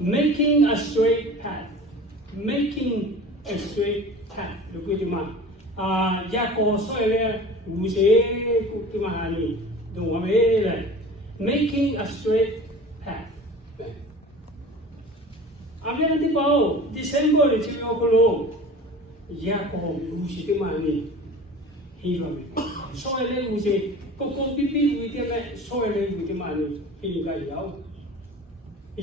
making a straight path making a straight path လို့ပြောဒီမှာရက်ကိုဆွဲလဲဝူစေကုဒီမှာဟာနီတော့ဝမေးလဲ making a straight path အမေဒီပေါ့ December လေးချီရောကလို့ရက်ကိုဝူစီဒီမှာနီဟီရောဆွဲလဲဝူစေကိုပီပီဝီတဲ့လဲဆွဲလဲဝူဒီမှာနီဟီကရော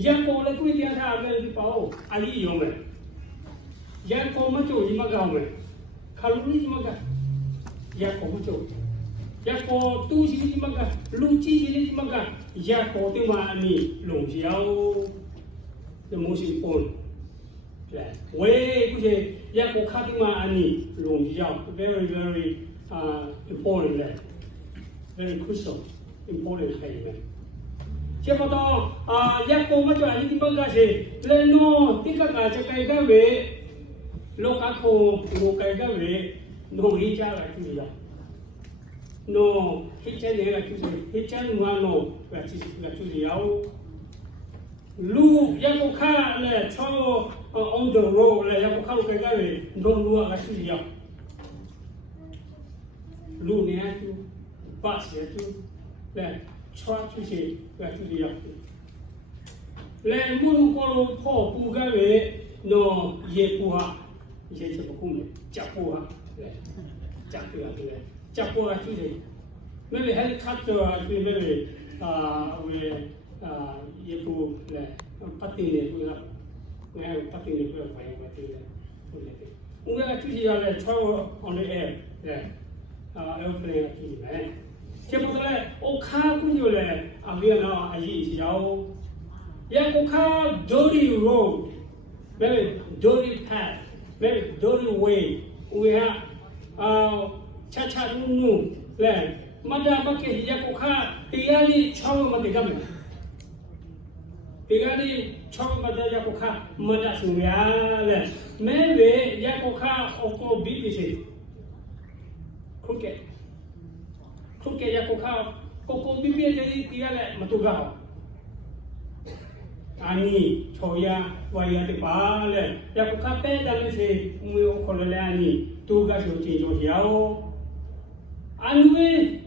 ရက်ကိုလည်းတွေ့ရတာပဲဒီပေါ့အလီရောမယ်ရက်ကိုမချိုဒီမှာကောင်းမယ်ခါလူကြီးမှာကရက်ကိုမချိုရက်ကိုတူးကြီးဒီမှာကလူကြီးကြီးဒီမှာကရက်ကိုတင်မအနီလုံကြော the most important ဝေးခုချေရက်ကိုခါတင်မအနီလုံကြော very very important very crucial important ဟဲ့မယ်ကျမတော့ရက်ကိုမချိုအနီဒီမှာကစေလေနိုတိကကချက်ကြိုက်ကဝေးလောကကိုလိုကကြပဲနိုဟိချာလာကြည့်ရနိုဟိချာလေလာကြည့်ဟိချာနွားနိုလာကြည့်ရလူရကိုခါလေချော on the road လေရကိုခါလိုကကြပဲနိုလူကကြည့်ရလူနေတူပတ်ရတူလေချောကြည့်ရကြည့်ရလေမူကိုလိုဖို့ပူကြပဲနိုရေပူဟာ이제 저 보면 잡고가 잡고가 그래 잡고가 주제 매매 헬리콥터가 매매 왜 예쁘 그래 파티네 그래 내가 파티네 그래 봐야 파티네 그래 우리가 주제하래 travel on the air 그래 airplane 주제네 제보들에 오카 군요래 아비나 아이시요 야 오카 dirty road 매매 dirty path very dirty way we have cha nu le mada make ya ko kha tiyali chaw ma de gam tiyali chaw ma da ya ko kha mada su ya le me be ya ko kha o ko bi bi se khuke ya ko kha ko bi bi de tiyale ma tu ga 아니 저야 와야 돼 발래 야 카페 달래세 무요 콜레 아니 두가 조지 조야오 아니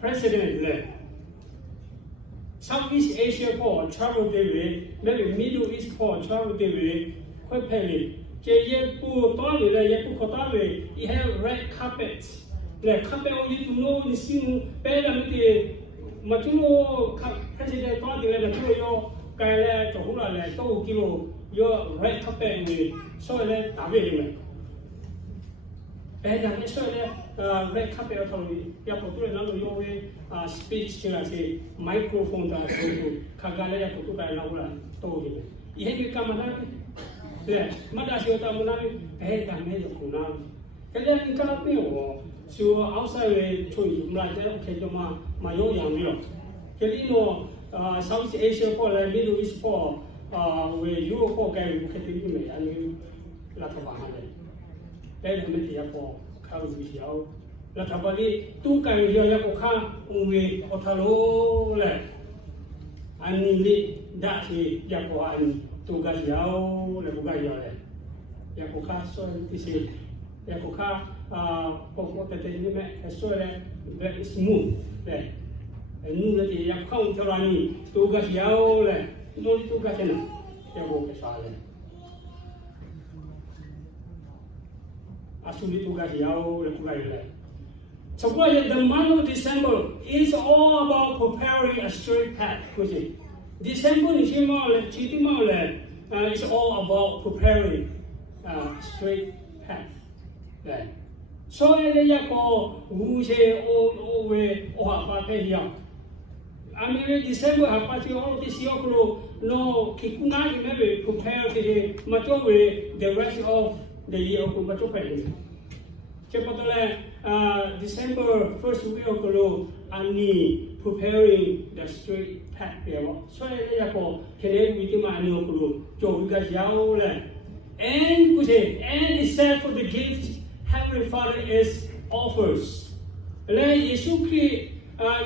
president Southeast Asia for travel day maybe Middle East for travel day quite pay 제예 부 또아리래 예쁘 거다베 you have red carpet 네 carpet only to know the scene better 밑에 맞추로 president 또아리래 그래요 cái là chỗ là tô kilo do red carpet người soi lên tạo về đi mà bây giờ cái soi lên red carpet thôi ya phụ tôi nó lo về speech chứ là gì microphone ta rồi khai ra ya phụ tôi cái nó là tô đi ý hay cái camera đấy mà đã siêu tầm nó bây giờ mấy giờ cũng nào cái này cái nào biết không siêu outside về chui lại đấy ok cho mà yếu dạng đi cái này nó Southeast Asia for like Middle East for where Europe for cái cái gì mà anh là thằng bạn này đây là mấy cái for khá là quý hiếu là thằng bạn đi tu cái gì là có khá người ở thà lô là anh đi đã thì giờ của anh tu cái gì là có cái gì này giờ có khá so thì gì giờ có khá có cái gì mà cái so là very smooth này nu là thì em không cho ra ni tu cái giàu này tu cái nào theo bộ cái sao này asuli tu cái giàu là cái này so the month of December is all about preparing a straight path cái gì December ni chỉ mà là chỉ tí mà là it's all about preparing a straight path này so đây là có vũ sẽ ô về ô học ba cái gì I mean, December hapati all this year no kikuna maybe prepare the mature the rest of the year ko mature Chepatole December first week ko ani preparing the straight path there. So ya ko kene witi ma ani ko jo ga yao le. And ko say and is set for the gift Heavenly Father is offers. Le Yesu Christ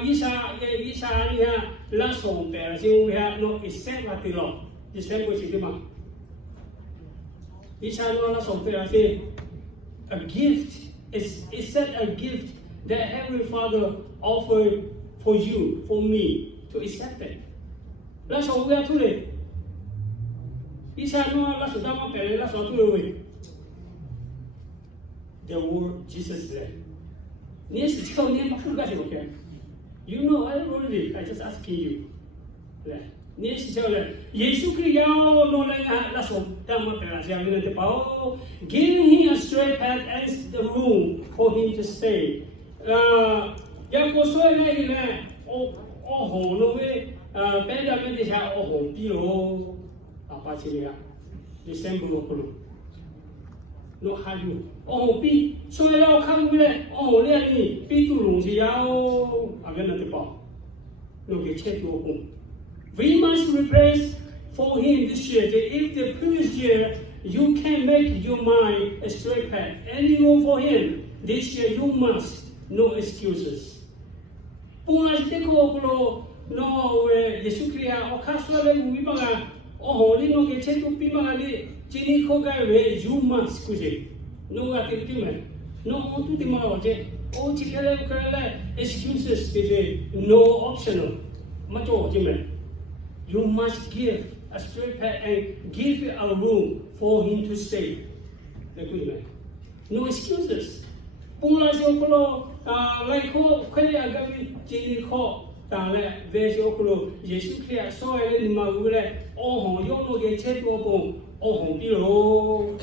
isa niya la song pero si we have no except at the law December Chikima. This I know something I say a gift. It's such a gift that Heavenly Father offered for you, for me, to accept it. That's all we are today. This I know that's all today. The word Jesus said. You know, I already, I just asking you. Giving him a straight path and the room for him to stay. No haju. Oh, be so now come with it. Oh, let me be too long. Again at the bar. No, get check your home. We must replace for him this year. If the previous year you can make your mind a straight path, any room for him, this year you must. No excuses. No, Jesus Christ, oh, no, get check to be my. You must no excuses, no optional. You must give a straight path and give a room for him to stay. No excuses. Like Jesus Christ saw it in my way. Oh, you know, get checked up. Oh, below.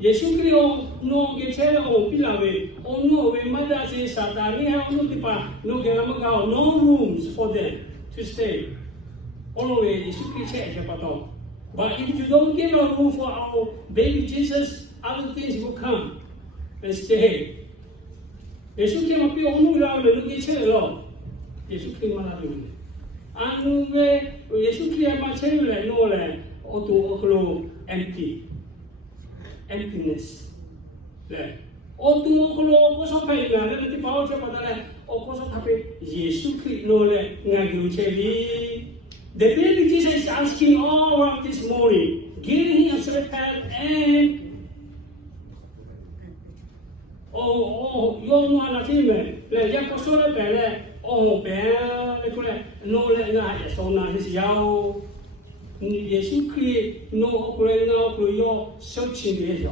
Jesus Christ no get checked on Pilawe. Oh, no, when mother says that no rooms for them to stay. Always, Jesus Christ check. But if you don't give a room for our baby Jesus, other things will come and stay. Jesus came up here on the get checked. Jesus Christ must do it. And Jesus Christ must tell you no land or to empty, emptiness. Or to also pay the power of also happy. Jesus Christ no land. The baby Jesus is asking all of this morning, giving him a straight path and you know what I mean? Oh, bear, no, so now his yow. Jesus Christ, no, no, you're searching the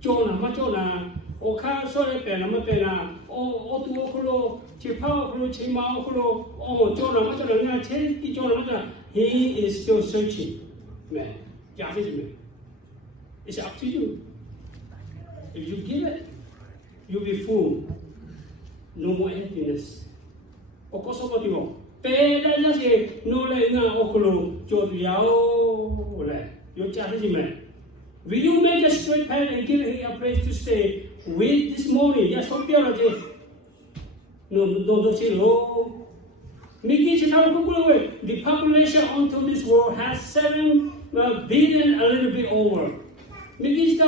Jonah, Matona, or car, sorry, Penamapena, or Tuokolo, Chipao, Chimao, oh, Jonah, Matona, take Jonah, he is still searching. Man, it's up to you. If you give it, you'll be full. No more emptiness. O cosa motivo? Peda ya se no le na okolo joviao le. Yo charge me. Will you make a straight path and give him a place to stay with this morning? Yes, so pure. No, say low. The population onto this world has 7 billion, a little bit over. The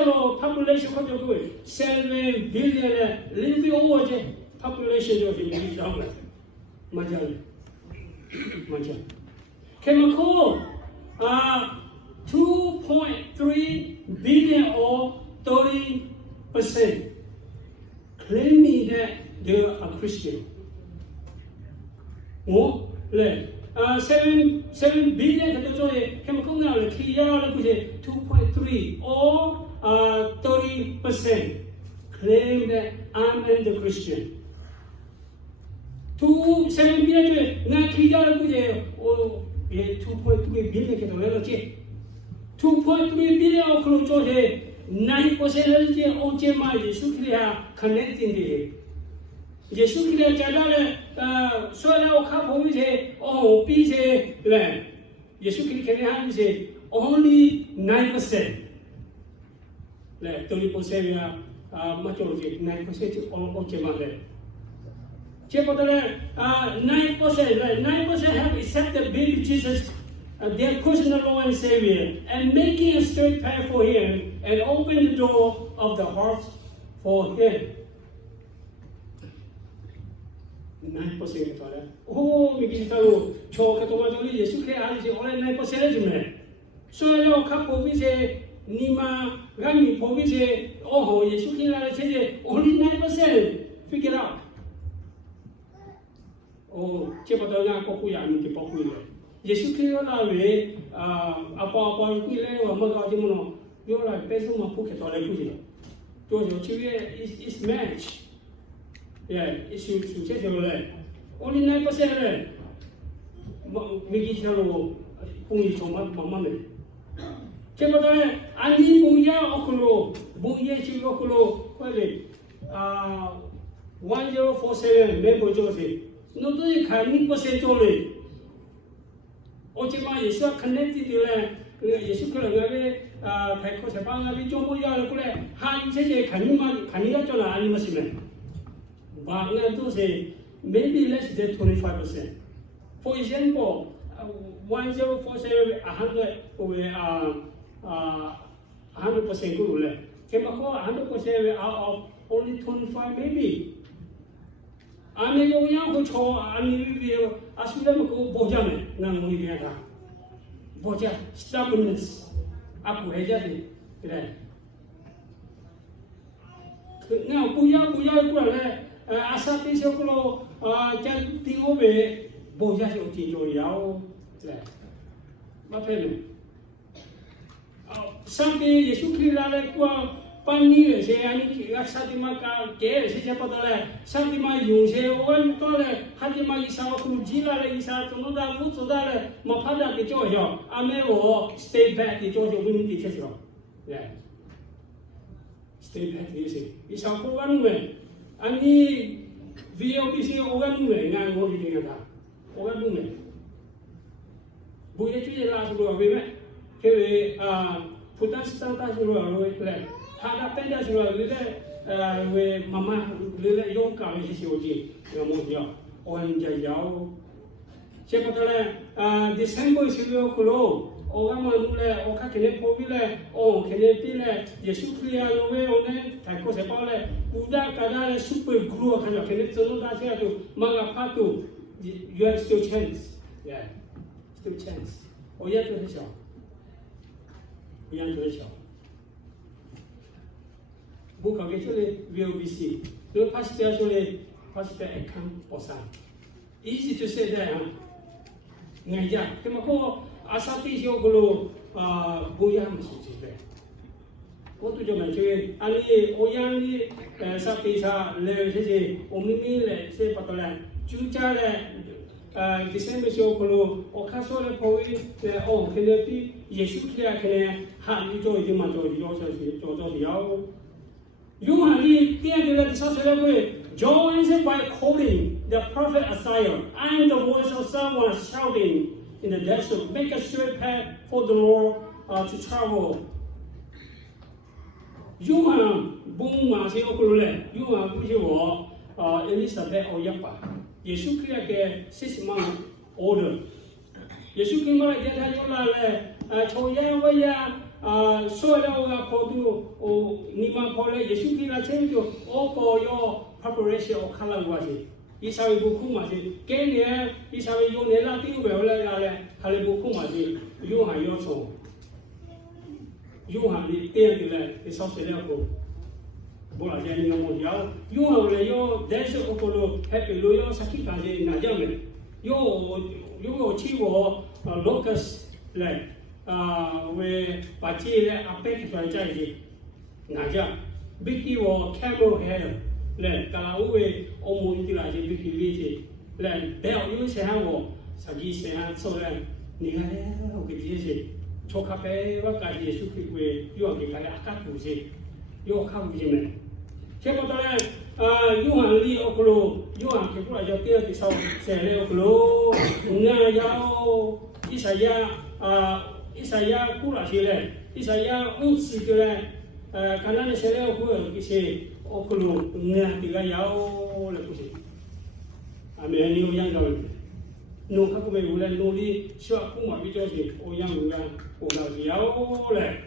population 7 billion, a little bit over. Population of the Majal. Chemical 2.3 billion or 30% claiming that they are a Christian. More, 7 billion chemical now 2.3 or 30% claim that I'm the Christian. 7 billion, not 2.3 billion. 2.3 billion of clothes, 9% of the OJMA, Yesukria connecting the Yesukria Jadale, Sola couple with a piece land. Yesukria say only 9%. 30% majority, 9% on OJMA. 9% have accepted baby Jesus, their personal Lord and Savior, and making a straight path for him and open the door of the heart for him. 9%. Oh, we get to talk about Yesu Christ, only 9%. 所以我看普遍些，你嘛，俺们普遍些，哦，耶稣基督来这些 only 9% figure out。哦，这不到俺国会也没给包会了。耶稣基督来为阿爸贵嘞，我们搞什么呢？原来白手嘛不给到来不行，就是这个 is match， yeah， 是这条嘞，only 9% 嘞，没几条路，公益从慢慢的。这不到嘞，安尼不要奥路，不要去奥路，或者1047没过就是，那都是看你不是做嘞。我这嘛也是要看那地的嘞，也是可能那个泰国这帮那边中国要了过来，还有这些看你嘛，看你要做哪安尼么是嘞？吧，那都是 maybe less than 25%. For example, 1047 100 over 100% good嘞，这么说 100% out of only 25 maybe. 安尼有样不错，安尼有虽然么个保障嘞，那我一点他，保障 stubbornness， 不会这样的，对不对？那不要过来嘞，啥东西过来，将听我呗，保障就挺重要，对，没骗你。上帝耶稣基督来过。半年些安尼，上帝嘛给些些不得嘞，上帝嘛用些我到嘞，哈帝嘛一啥苦急了嘞，一啥怎么的不知道嘞，嘛怕他给教教，阿妹我 stay back 的教教，我们的确是了，对 ，stay back 的是，一啥苦安弄嘞，安尼 VLBC 我安弄嘞，俺我一定要他，我安弄嘞，不也就是拉出来为咩？因为普通市场大学来。他那边的时候，你在为妈妈，你在用搞一些手机，有么样？我人家要，结果嘞，December 时候可能，我们弄嘞，我看今年破壁嘞，今年比嘞，也是可以啊，因为我们泰国这帮嘞，古代搞的嘞 super glue 看到，今年真的大家都马上拍到 ，you have still chance，yeah，still chance， 我也做得少，我也做得少。不考虑出来 VLBC， 如果 pass 掉出来 pass 掉100%，easy to say that 啊，人家，那么个啥地方个咯不一样么事情的，我都就问这，安尼我养的啥地方来这些，我们来这不得嘞，就家嘞December 时候个咯，我看说嘞可以可能比耶稣基督可能还有做一点嘛，做要。You have the John answered by quoting the prophet Isaiah, I am the voice of someone shouting in the desert, make a straight path for the Lord to travel. You have boom 马上过来 ，You have 不是我Elizabeth 我一把，耶稣基督嘅6 month order， 耶稣基督来叫他用来抽烟喂呀。所以我跑到你们跑来，耶稣基督来这就我个要 preparation 我看了我是，伊稍微不苦嘛是，今年伊稍微用年那丢不来嘞，还是不苦嘛是，用还要从，用还你点的嘞，你烧水了不？不然这你要么要，用还来要，但是我个咯，happy 咯要啥去干些哪样的，有去过locus 来。为把这嘞阿伯出来在一起，哪家？比起我 camel hair 嘞，但係我為澳門啲嚟嘅比起呢啲嘞，比較有時候我實際上做咧，你看咧，我嘅啲是做咖啡，我家己出去為有人嘅家咧阿家做事，有靠唔住咩？結果咧，有人呢我個咯，有人結果嚟就第二啲手成咧個咯，有一時呀伊啥呀，古老些嘞，伊啥呀，50个嘞，看那些嘞，我一些，我可能这个要嘞不是，没你有养到，弄他个没有嘞，弄的小姑嘛比较些，我养有个，我那要嘞。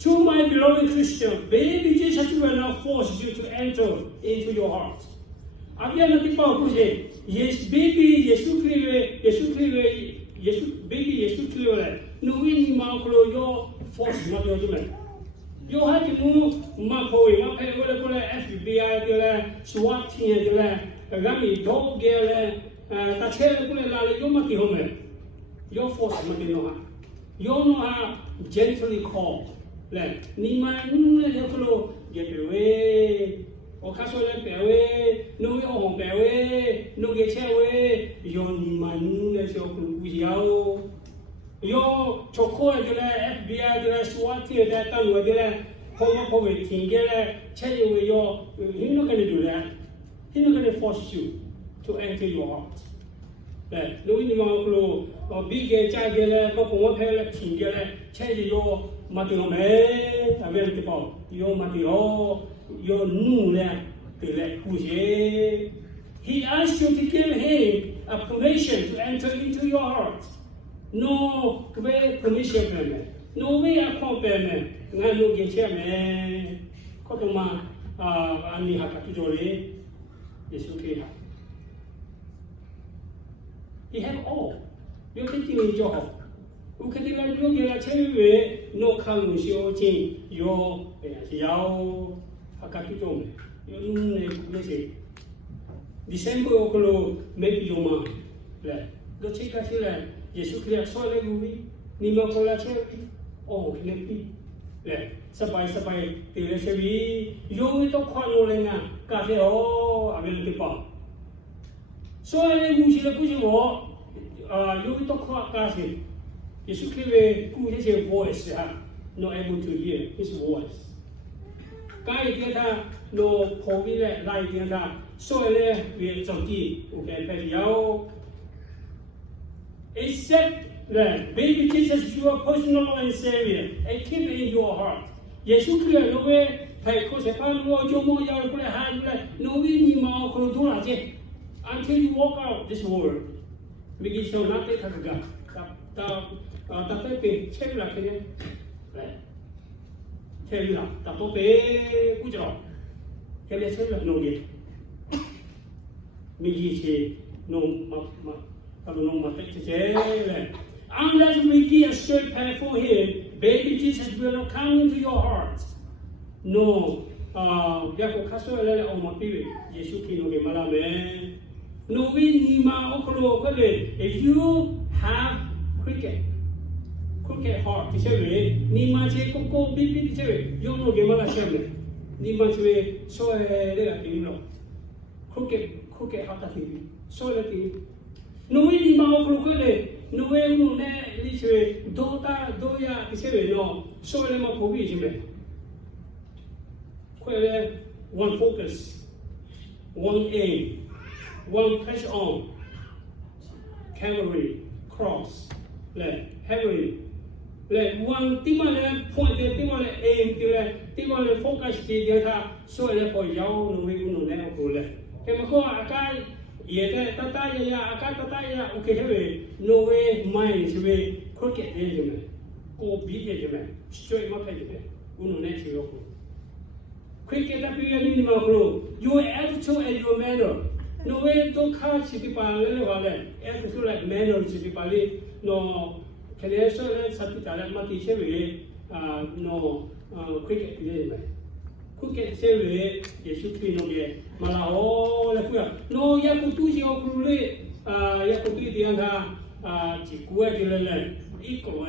To my beloved Christian, baby Jesus will not force you to enter into your heart. 阿边那地方不是，耶稣 baby 耶稣基督嘞。no we macro your force not your domain. You have to move Marco, you pay whatever FBI, the SWAT team, the Rami, dog, Tachel, you must be home. Your force must be no. You know how gently call. Nima, you get away. Or Castle away, no home away, no get away. Your Niman, as your Kuyao. Your Choco, the FBI, the SWAT team, that done with the home of it, tell you your. He's not going to do that. He's not going to force you to enter your heart. No minimum or big child, Papa, Tingle, tell your Matino, available, your Matio, your new land, he asked you to give him a permission to enter into your heart. No way permission payment. No way account payment. No get chairman. Kotoma, Ani Hakatujole, is okay. He have all. You're taking a job. Who can you get a cherry? No color, your Yao Hakatujome. You December Okolo, maybe your mom. Go check us here. Yesu clear solid movie, Nima Cola cherry, oh, Nippy. Sabai, the recipe, you don't call Lena, Cafe, oh, I will depart. So I will see the pushing war, you don't call Cafe. Yesu clear, who has a voice, not able to hear his voice. Guy get her, no COVID like the so I will something, okay, pay out. Accept that baby Jesus, your personal and Savior, and keep it in your heart. Yes, you clear no way, pay cost a pound more, Jomo, no winning more until you walk out this world. We shall not take a gun. The Pepe, check like it. Tell you that, the Pope, good job. Can I say that no yet? Me say, no, I don't know what to say. Unless we give a straight path for him, baby Jesus will not come into your heart. No, Yako Castle on my period. Yesu Kino Malame. No, we need my okolo. If you have cricket heart, Nima Cheko, Bibi, you know Gemala Shamle. Nima Chwe, so cricket heart of him. So let him. No way, no way, no this way, Dota, Doya, no, so let my provision. One focus, one aim, one press on, cavalry, cross, heavily. One thing point, thing focus, so let for Yao, no way, no never. Chemical, a guy. Yet, Tataya, okay, no way, minds way, crooked engine, go big engine, straight my pedigree, uno natural. Cricket up your minimal, your attitude and your manner. No way, don't catch the pale, attitude like manner, city pale, no, can I say that my teacher, no, cricket engine. Cricket say, yes, you clean away. Malao, no, Yakutu, Yakutu, the other, Chikuan, equal,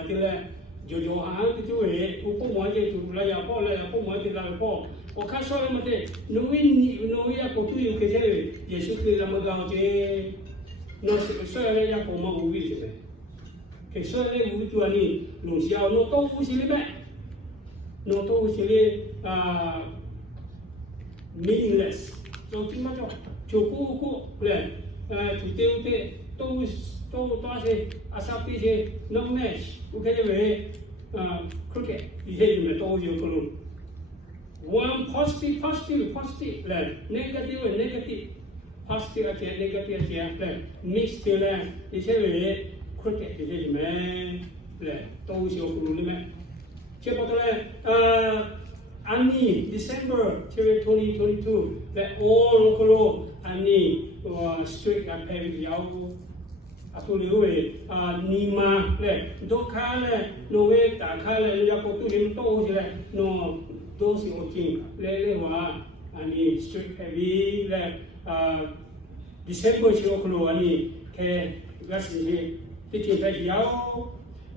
Jojo, I have to do it, who wanted to lay a ball, wanted a ball, or Castle, no, we know Yakutu, you can say, yes, you clean them about no, sorry, Yakoma, we visit. Okay, certainly we do a need, Lucia, no, don't see back. No, don't meaningless. So, too much of Choco, to those Asapi, no mesh, who get away, cricket, you told you. One positive, negative, positive, negative, mixed the land, is a cricket, is man, those your Ani, December 2022, that all local Ani strict and pay Yao. Actually, Nima, Dokale, no way, Takale, Yapotu, no, those who think, Lewa, and strict heavy, December Shoklo, and Gassi, teaching that Yao.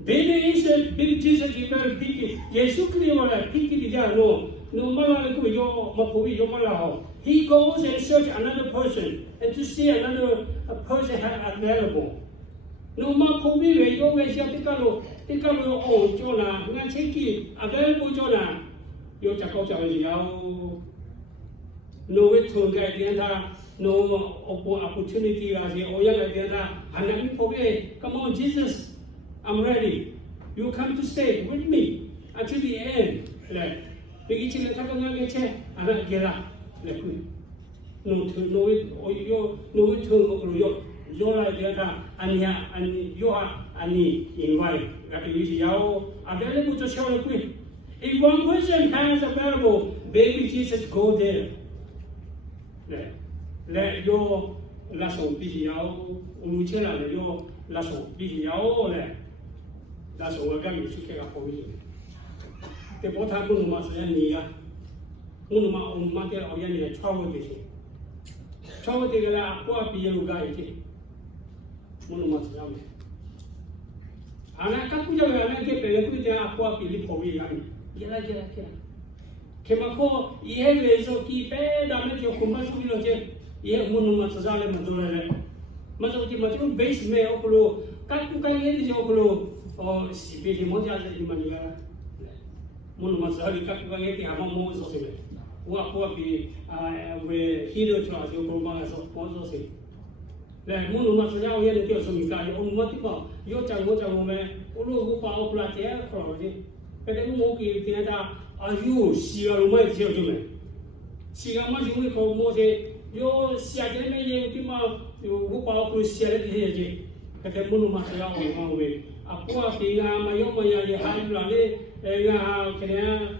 Baby is a big Jesus, very picky. Yes, you clear like picky, no matter your Mapovi, your Malaho. He goes and search another person and to see another person available. No Mapovi, you always have to go, oh, Jonah, Natiki, available Jonah. You're Takocha, no way to get the other, no opportunity as the Oya, the other, and then come on, Jesus. I'm ready. You come to stay with me until the end. Like, begin to talk about the chair and then get up. Like, no it, or no it to your idea, and you are invite. That is your available to show a quick. If one person has available, baby Jesus, go there. Let your lesson be your Luchella, your lesson be your. That's all we're going to take up for you. The Bota Mumas and Nia Unuma on Mater or Yanni travel this. Travel together, what be your guide? Munumas Yami. And I can't put away and get a little bit of what Billy for me. Yella. Kemako, ye is okay, bed, I met your commercial village. Ye Munumas Zalem and Dole. Matu base may okolo, Kakuka is okolo. Or si moja di maniga munu masari kakugangeti amamo sosebe wa bi we hiro tra so ko ma so ko so se le munu masari o yele tio so mi ka yo mati ko yo chang mo me ulu hu pa o pla te ko ji pe de mo ki ti da ayu si yo mai ti yo me si ga ma ji ko mo se yo sia de me ye ti ma yo hu pa o si ya de ye ji pe de munu masari o ma we Apua pinga mayo maya ye hai blane nga kenya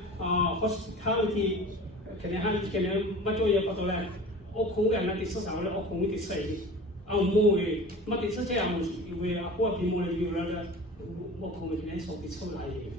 hospitality kenya macho ye patola o khung ga na ti sa sa le o khung ti sai au mo e ma ti sa che am we apua pi mo le yu la mo khung ti ne so ti so la ye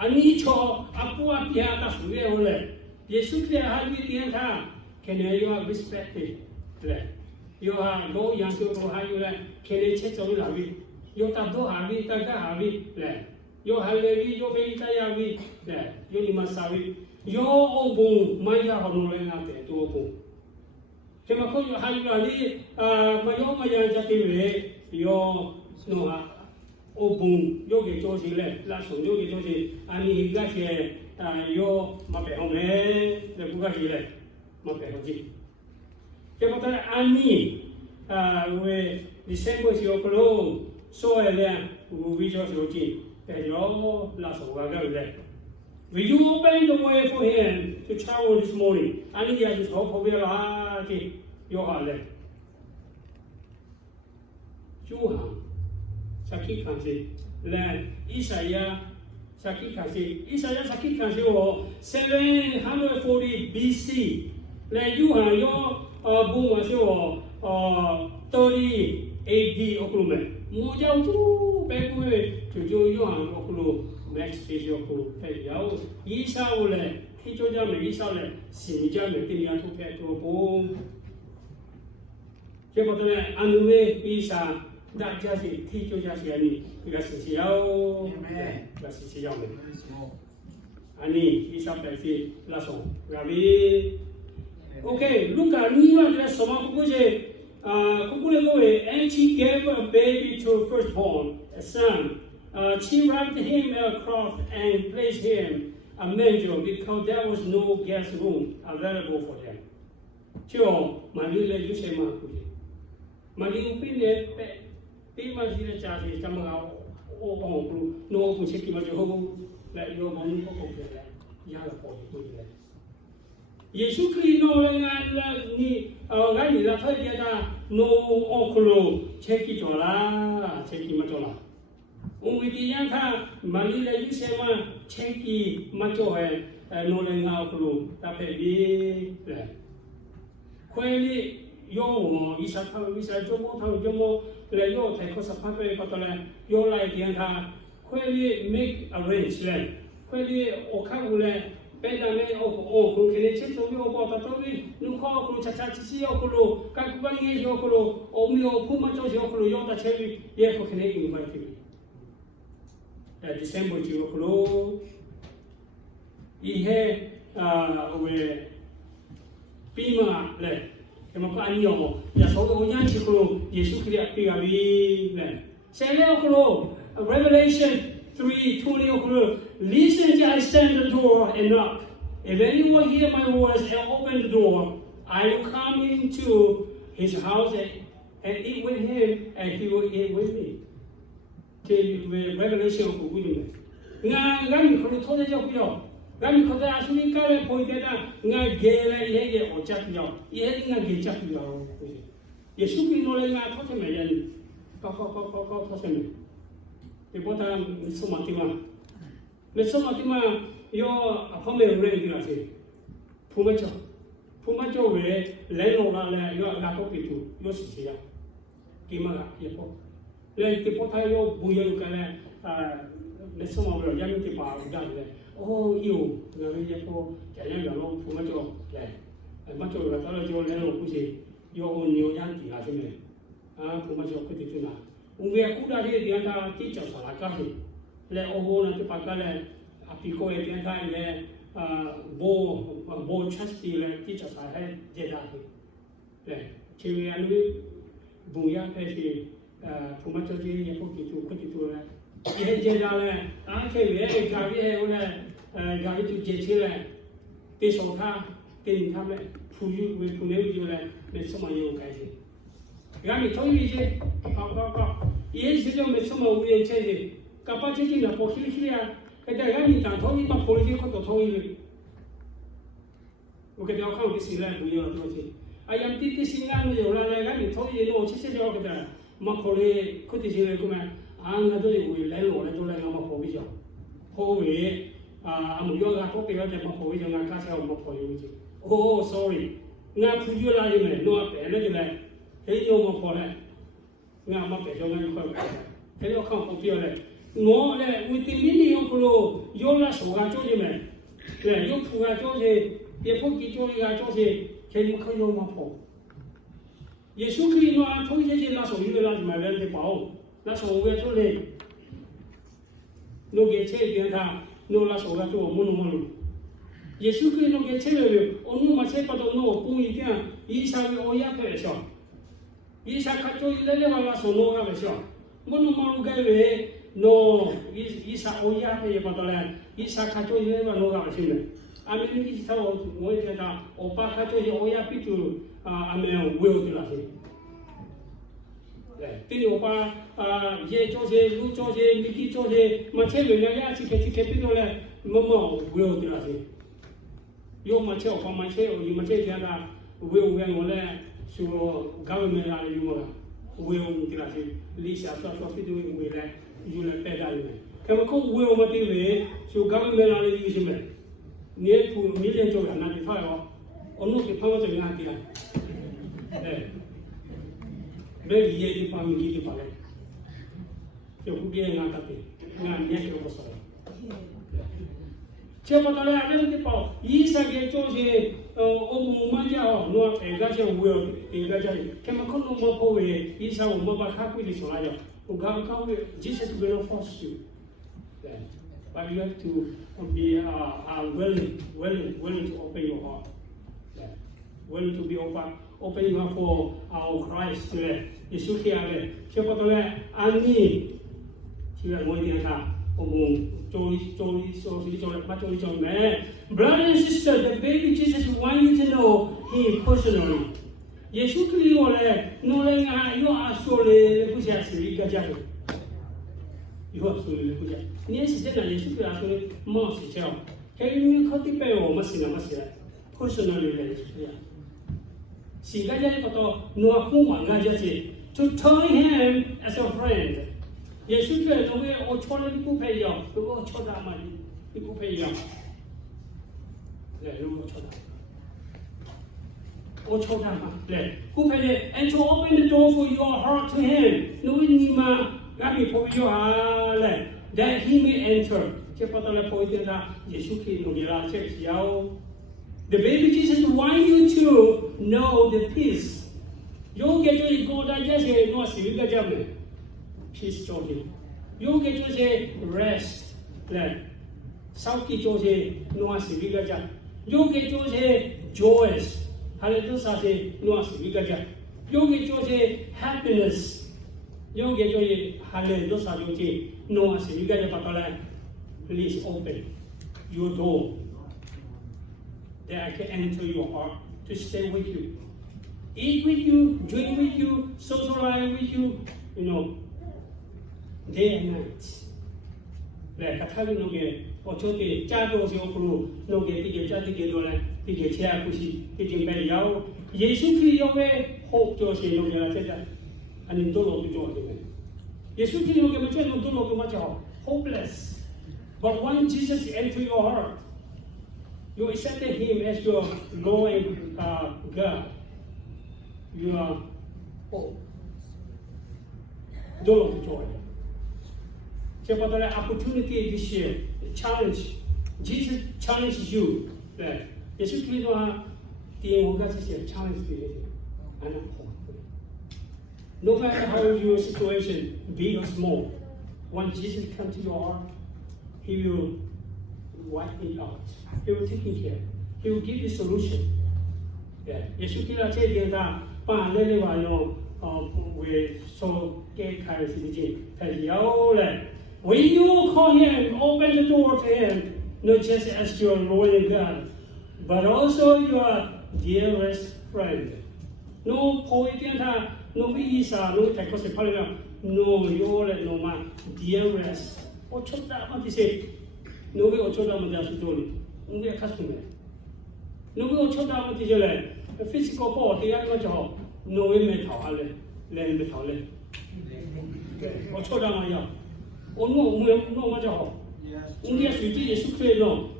ani cho apua pia ta su ye ho le yesu kre ha wi tian tha kenya you are respected le you are go yang so ko ha yu le kenya che cho la wi yo tado habi taga habi le yo halevi yo beita yavi le yo ni masavi yo obun maya honole ngate to obun kema ko yo halali mayo maya jati le yo no ha obun yo ge to si le la so yo ge to si ani ga che yo mape home le buga hi le mape hoji kema ta ani we December yo ko so we just routine that your last of our will you open the way for him to travel this morning? And he has hope of your heart. Your heart. You Saki Kansi, land Isaiah Saki Kansi, Isaiah Saki Kansi, 740 BC. Land you are your boom as your 30 AD Oklume. Mojau tu pekue tujuh yo ang okulu next stage okulu pekau isa ole hijau jam isa ole sini jam tinia tu peku pun sebetulnya anuwe bisa dak jadi hijau jadi ani kita sisiau kita sisiau ani bisa pesi langsung gabi okay luka ni mana semua kuku and she gave a baby to her firstborn, a son. She wrapped him in a cloth and placed him a manger because there was no guest room available for them. So, Malila, you say, Mali, be my dear Charlie, come out, no open city, but you hope that your money over young boy. Yesu Kristo ni orang ni lah thai dia dah no oklo ceki jola ceki macola. Umiti yang tha mali lagi sema ceki maco no lenga oklo tapi di le. Kau ni 有一下他一下周末他周末来有太可是怕被搞到了有来点他快点 make arrange 嘞，快点我看过嘞。bây giờ này ông cái này chết rồi ông bảo ta tôi nu khó ông chặt chặt chỉ ông luôn cái quan nghe ông luôn ông yêu phụ mà cho ông luôn yêu ta chơi đi để có cái này cũng phải thì December chỉ ông luôn ihe về pima này cái mà có anh nhiều nhà số ông nhang chỉ luôn Giêsu Christ pia đi này sẽ lấy ông luôn Revelation 3:20 ông luôn listen to I stand at the door and knock. If anyone hear my voice and open the door, I will come into his house and eat with him, and he will eat with me. Thì Revelation của quý vị Ngài mình không thốt ra cho quý vị. Ngài mình không thể suy nghĩ cái này bồi thế nào. Ngài ghê lại ý hệ ở chắc quý vị. Ý hệ Ngài ghê chắc quý vị. Giêsu Christ nói là Ngài thốt cho mẹ dân. Có thốt cho mẹ. Thì bố ta sống mà tìm mà. Mẹ sống mà tìm mà. Yo phong mẹ rèn đi là gì? Phụ mẹ cho về lấy nó là yo là có cái thứ yo xí xí à. Cái mà vậy po. Lấy cái po thay yo bùi yo cái này mẹ sống mà rồi dân thì bảo ra rồi. Oh yêu người vậy po cái này là nó phụ mẹ cho này. Mà cho là tao cho lấy nó cái gì? Yo nhiều dân thì là gì này? Phụ mẹ cho cái thứ nào? Ông về cũng đã đi anh ta chỉ cho sao lại cái gì? Lấy ô nó cái bác cái Apiko e tiang thai le bo trusty le teacher sa hai jeda hi le chiwi anu buya pe si phuma cho ji ye ko ki tu le ye jeda le a ke le ga bi he le ga bi tu je chi le te so tha tin tham le phu yu we phu ne yu le so ma yu kai si ga mi thoi bi je ko ye si jo me so ma wu ye che ji ka pa che ji na po hi ya cái đại cái mình chẳng thôi nhưng mà phối thì không có thôi rồi, ok điều không cái gì là bây giờ thôi chứ, ai em tí sinh ra bây giờ là cái mình thôi thì nó chỉ cho cái đó, mà phối có tí gì cũng mà, anh nó tôi會嚟攞嚟做嚟我嘛phối咗，phối mình vô là có cái đó mà phối cho ngài cá sấu mà phối như thế, oh sorry, ngài phối vô là gì mà nó bé nó gì này, cái nó mà phối này, ngài mà bé cho ngài khỏe, cái đó không có tiêu này. Ngõ này uy tín đi ông cô vô là số gà cho gì mày, này vô phụ gà cho gì, địa phương chỉ cho gà cho gì, cái mà không vô mà phổ. Giêsu Christ nói thôi cái gì là số như là mà lên thì bảo là số về cho lên, nó cái chế tiền thà, nó là số gà cho muốn. Giêsu Christ nó cái chế về, ông mà chế bắt đầu nó bung ý kia, ý sao về ôi áp về sao, ý sao khách cho lên là số nó về sao, muốn cái về no isa oya pe patolan isa khacho ye ba no ga sine ami ni isa o ngoi te ta opa khacho ye oya pitu ame we o la se ti ni opa ye cho se lu cho se mi ki cho se ma che le ya chi ke pitu le mo we o la se yo ma che opa ma che o ma che te da we o we le su government la yu mo we o la se li sa so pitu we le you like better than me. Come on, we over the way, so government are using me. Near to millions of $95 or not the power of Nadia. Very yet, the family give the pallet. You could be an attack, not yet over so. Chapatala, I don't know. Yes, I get chosen. Oh, Manja, no, a Gajan will in Gajan. Come on, no more power. Is our mobile happy with Solaya. Jesus will not force you, but you have to be willing to open your heart, willing to be open your heart for our Christ today. Yesus kia siapa tu le ani siapa mau dia tak omong curi me. Brother and sister, the baby Jesus want you to know Him personally. Yesus Christ oleh noleng yo asole puja siri gajah. Yo asole puja. Ni sebenarnya Yesus Christ asole mau sejauh. Kalau ni kau tipe masih personally le Yesus Christ. Si gajah ni kata no aku gajah si to turn him as a friend. Yesus Christ tu dia ochole di kupai yo, tu ochoda mali di kupai yo. Ya, lu ochoda. or Chodama. Who can and to open the door for your heart to him. No Nima Gabi for your that he may enter. Chapatala Poitana, Yeshuki Nubila Church Yao. The baby Jesus want you to know the peace. You get to go that just no civic judgment. Peace joy. You get to say rest. Sauki joy no civic judgment. You get to say joyous. Hallelujah, no civic judgment. You get to say happiness. You get to say hallelujah, no civic judgment. Please open your door. That I can enter your heart to stay with you, eat with you, drink with you, socialize with you, day and night. Like Katari no get, or Choke, Chados Yokuru, no get Piggy Jatidola, Piggy Chiapushi, Piggy Bayao, Yesu Kriyowe, hope to say no Gala, and in Dolo to join. Yesu Kriyowe, no Dolo to much hopeless. But when Jesus enters your heart, you accepted him as your Lord and God. You are don't look joy. So, but the opportunity this year, challenge. Jesus challenges you. Jesus Christ challenge you. No matter how your situation, big or small, when Jesus comes to your heart, he will wipe it out. He will take care. He will give you solution. Yesu kila che dia pa le le wa yo we so get carry the when you call him, open the door to him, not just as your Lord and God, but also your dearest friend. No poetenta, no visa, no techos no your no man, dearest. Or chop that what he said. No way or chop down the Asutoli. Only a customer. No way or chop down the physical ball, the other job. No way metal, land metal. Or chop down my yard. Or no much of only as we did is to create no.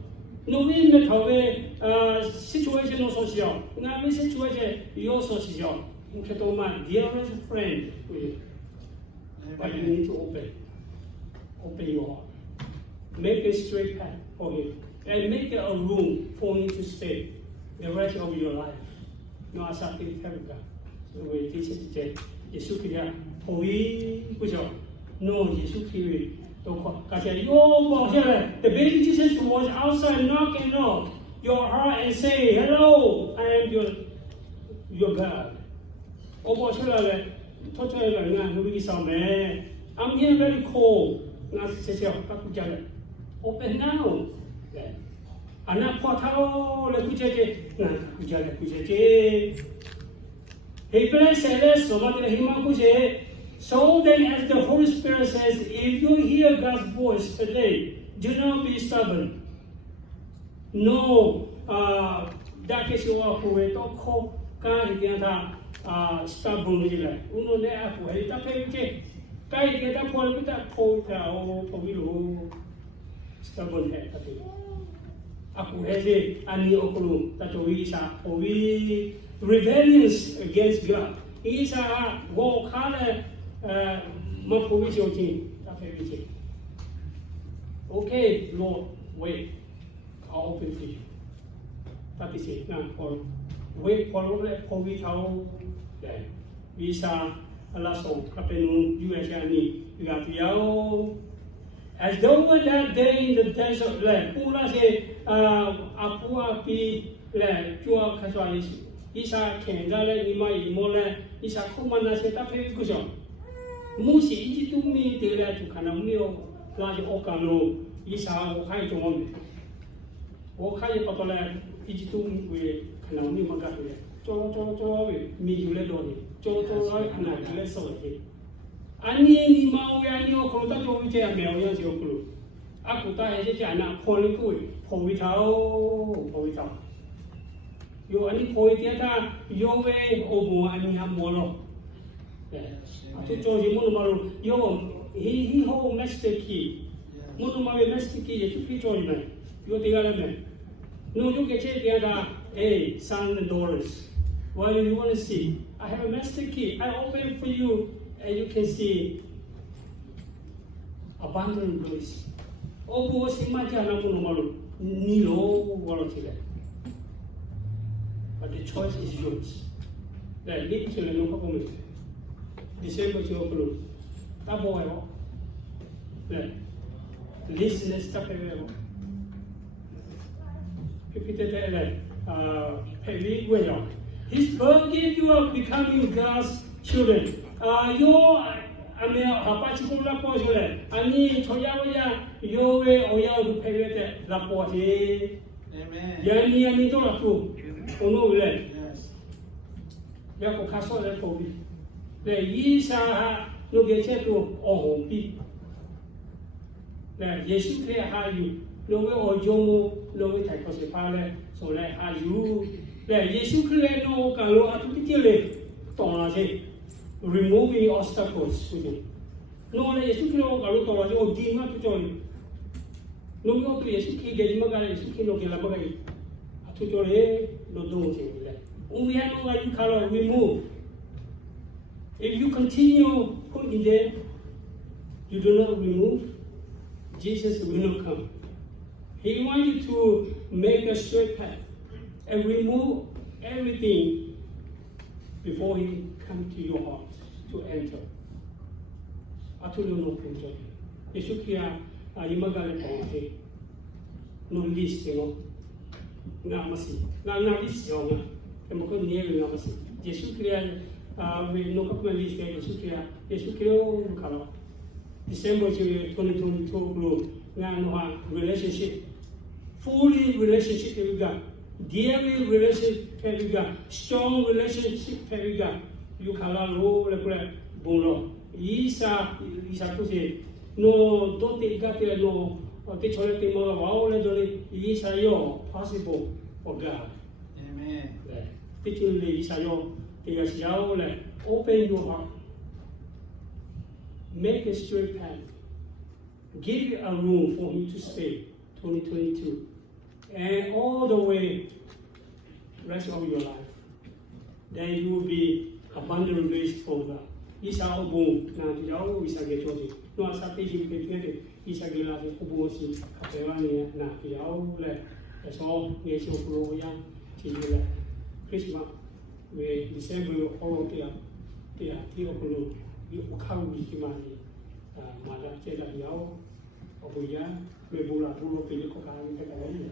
No way metal situation or social. Now, situation, your social. You can my dearest friend. But you need to open your heart. Make a straight path for him. And make a room for him to stay the rest of your life. No, as I think, so we teach it today. Jesus Christ, no, Jesus Christ. The baby Jesus was outside knocking on your heart and say, hello, I am your God. I'm here very cold. Open now. Anak potao le kujaje, kujaje. He blesses so much so then as the Holy Spirit says, if you hear God's voice today, do not be stubborn. No, that is your way to call God stubborn. Uno ne aku hai ta pe kai ke ta phol ta phol ka o phobilo stubborn hai ta pe aku hai ani okulu ta to isa phobi rebellious against God. Isa go khale ma phobi choti ta pe bi. Okay, Lord, wait. I'll open for you. That is it. Now, wait for phobi thao visa alaso kapenu USA ni as though that day in the desert pula se apua pi chua khaswa isa kenga ni mai mole isa khumana se ta pe kuso musi iji tu mi te la tu kana mio la jo okalo isa o khai to mon o khai patola iji tu we kana mi maga le cho mi yule do ni cho ana le so ke ani ni ma we ani o ko ta jo wi che me o yo jo ko aku ta he che ana phol ku phowi thao yo ani phoi tia ta yo we o bo ani ha mo lo tu cho ji mo ma lo yo he ho master key mo ma we master key ye tu pi cho ni yo te ga le me no yo ke che tia da $1,000 What do you want to see? I have a master key. I open for you, and you can see abundant grace. Opo si majana mo nomalo nilo walo chile. But the choice is yours. Like lead to the local community. December to open. Tabo ayo. Like listen stop ayo. Repeated like heavy way on. His birth gave you up becoming God's children. Your I mean, a particular portion. I mean, Toya, your way or your to pay the party. Amen. Yani, I need to approve. Oh, no, yes. Yako Castle and Kobe. The Yisa no get to all people. That yes, you pay how you. No way or Jomo, no way type of the pilot, so let how you. That yes, you clear no galo at the killer. Don't say. Removing obstacles with it. No, Yesu kilo kalau tahu aja, oh dima tu coli. No, yo tu Yesu kilo jadi makan Yesu kilo kela pakai. Atu coli, no dong sih bila. We have no like kalau remove. If you continue putting there, you do not remove. Jesus will not come. He wants you to make a straight path and remove everything before He come to your heart to enter. Atulo no punto. Yesu kia imagale pangate. No list no. Na masi. Na list yo na. Kemo ko niye na masi. Yesu kia we no kapma list Yesu kia. Yesu kia kalo. December 2022 blue. Na no relationship. Fully relationship with God. Daily relationship with God. Strong relationship with God. You cannot roll the bolo. Isa tu se no do te gate no te chole te mo wa le dole isa yo possible for God. Amen. Particularly isa yo te yasiao le open your heart. Make a straight path. Give a room for Him to stay. 2022 and all the way rest of your life. Then you will be abundant grace from God. Isa obong na tiyaw isa gechoji. No asate ji ke isa gela se kubo si kapewa ni na tiyaw le. So yeso pro yang ti le. Christmas we December all tia ti okulu yu ukau bi ki mani. Mala che la tiyaw obuya me bula bulo pe ko ka ni ka ni.